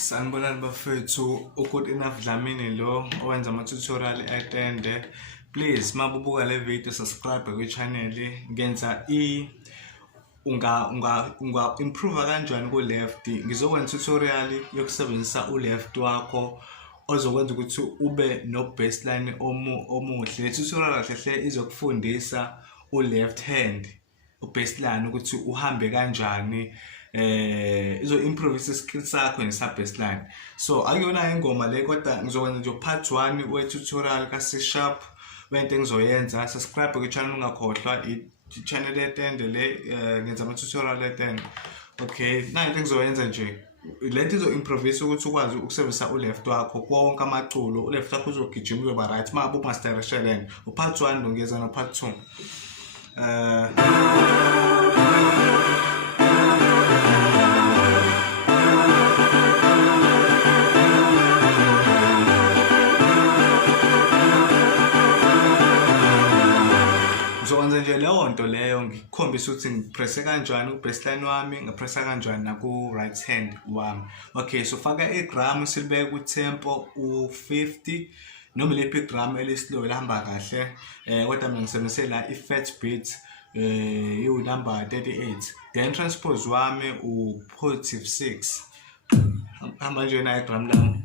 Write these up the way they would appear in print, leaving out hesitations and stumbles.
Sanibonani bafethu, ukuthi enough Dlamini lo owenza ama-tutorial atende. Please mabubuka le video subscribe kwi-channel. Ngenza unga improve kanjani ku left. Ngizokwenza tutorial yokusebenzisa u-left wakho ozokwenza ukuthi ube no baseline omuhle. Le tutorial kahle izokufundisa u-left hand u-baseline ukuthi uhambe kanjani. Izo improve skill sakho nesa baseline. So akuyona ingoma le kodwa ngizokwenza nje part 1 we tutorial ka C sharp. Bente ngizoyenza subscribe ku channel ungakhohlwa i-channel etende le ngenza ama tutorial etende. Okay, into ngizoyenza nje lento izo improvise ukuthi ukwazi ukusebenzisa u-left wakho konke amaculo. U-left wakho uzogijima uyoba right mabu master direction. U-part 1 ngiyeza na part 2. Nje leyo nto leyo ngikhombisa ukuthi ngipresse kanjani ku-baseline wami, ngapressa kanjani na ku-right hand wami. Okay, so faka igram silibeke ku-tempo u-50 noma lephi igram eli-slow elihamba kahle. Kodwa mina ngisebenzise la i-fat beat number 38. Then transpose wami u-+6. Hamba nje na igram lami.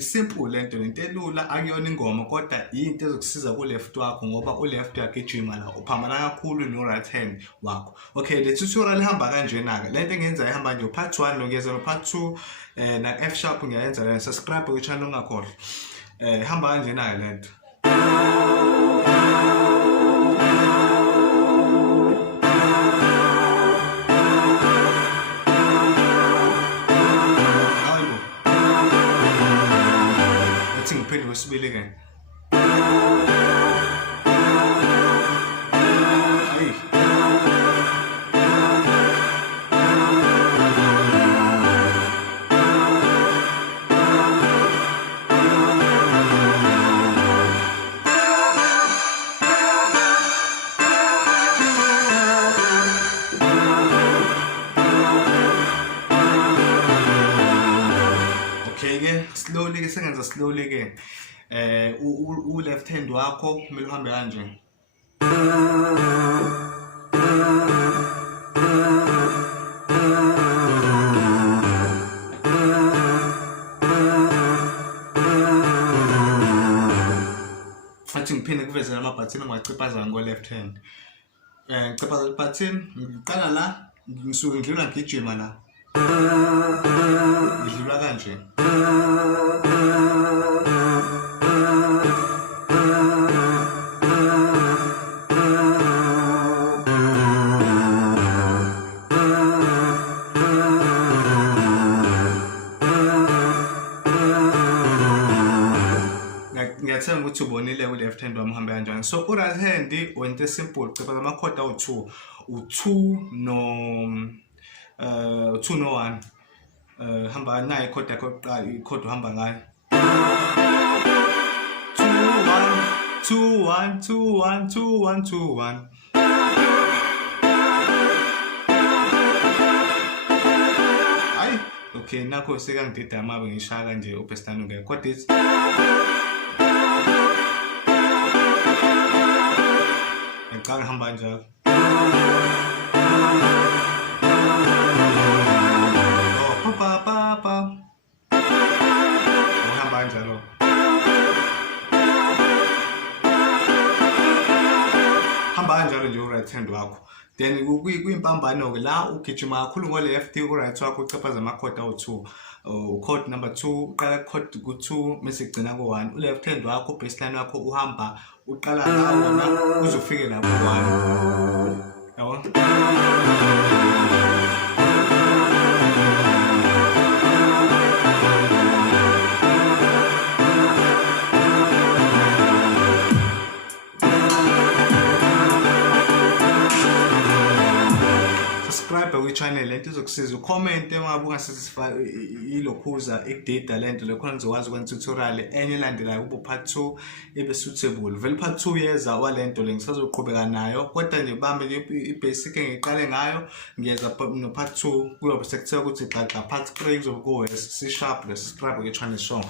Simple lento elula akuyona ingoma kodwa into ezokusiza ku-left wakho ngoba u-left uyagijima la uphambana kakhulu no-right hand wakho. Okay, le tutorial ihamba kanjena-ke. Lento engiyenza ihamba nje part 1 ngiyeza no part 2 na F sharp ngiyayenza la. Subscribe ku-channel ungakhohlwa. Ihamba kanjena-ke lento. Ngiphinde kwesibili ke. Okay ke slowly ke sengenza slowly ke. U-left hand wakho kumele uhambe kanje. Futhi ngiphinde kuvezela ama-button engiwaciphazana ngo-left hand. Ngiciphaza i-button, ngiqala la, ngisuke ngidlula ngigijima la. Ngidlula kanje. Ngiyathemba ukuthi ubonile u-left hand wami uhambe kanjani. So u-right hand wento simple, cephaza ama-chord awu-2. U-2 no 1. Hamba nayo i-chord yakho yokuqala, i-chord uhamba ngayo. 2 1 2 1 2 1 2 1. Hayi, okay, nakho sekangidida amabe ngishaya kanje u-baseline ungeke. Kodwa it's ngicala hamba kanjalo. Papa. Uhamba kanjalo. Hamba kanjalo nje u-right hand wakho. Then kuyimpambano ke la ugijima kakhulu ngo-left, ku-right wakho ucephaza ama-chord awu-2. code number 2 uqala code ku2 mase igcina ku1 left hand wakho baseline wakho uhamba uqala la wona uzofike la ku1 yabo subscribe kwi-channel lento izokusiza ucomment engabe ungasatisfy ilokhuza ekudida lento lekhona ngizokwazi ukwenza tutorial enye elandelayo kube part 2 ibe suitable vele part 2 yeza walento le ngisazoqhubeka nayo kodwa nje bambe i-basic engiqale ngayo ngiyeza no part 2 kuyobe sekuthiwa ukuthi xaxa part 3 kuzobe ku C# subscribe kwi-channel show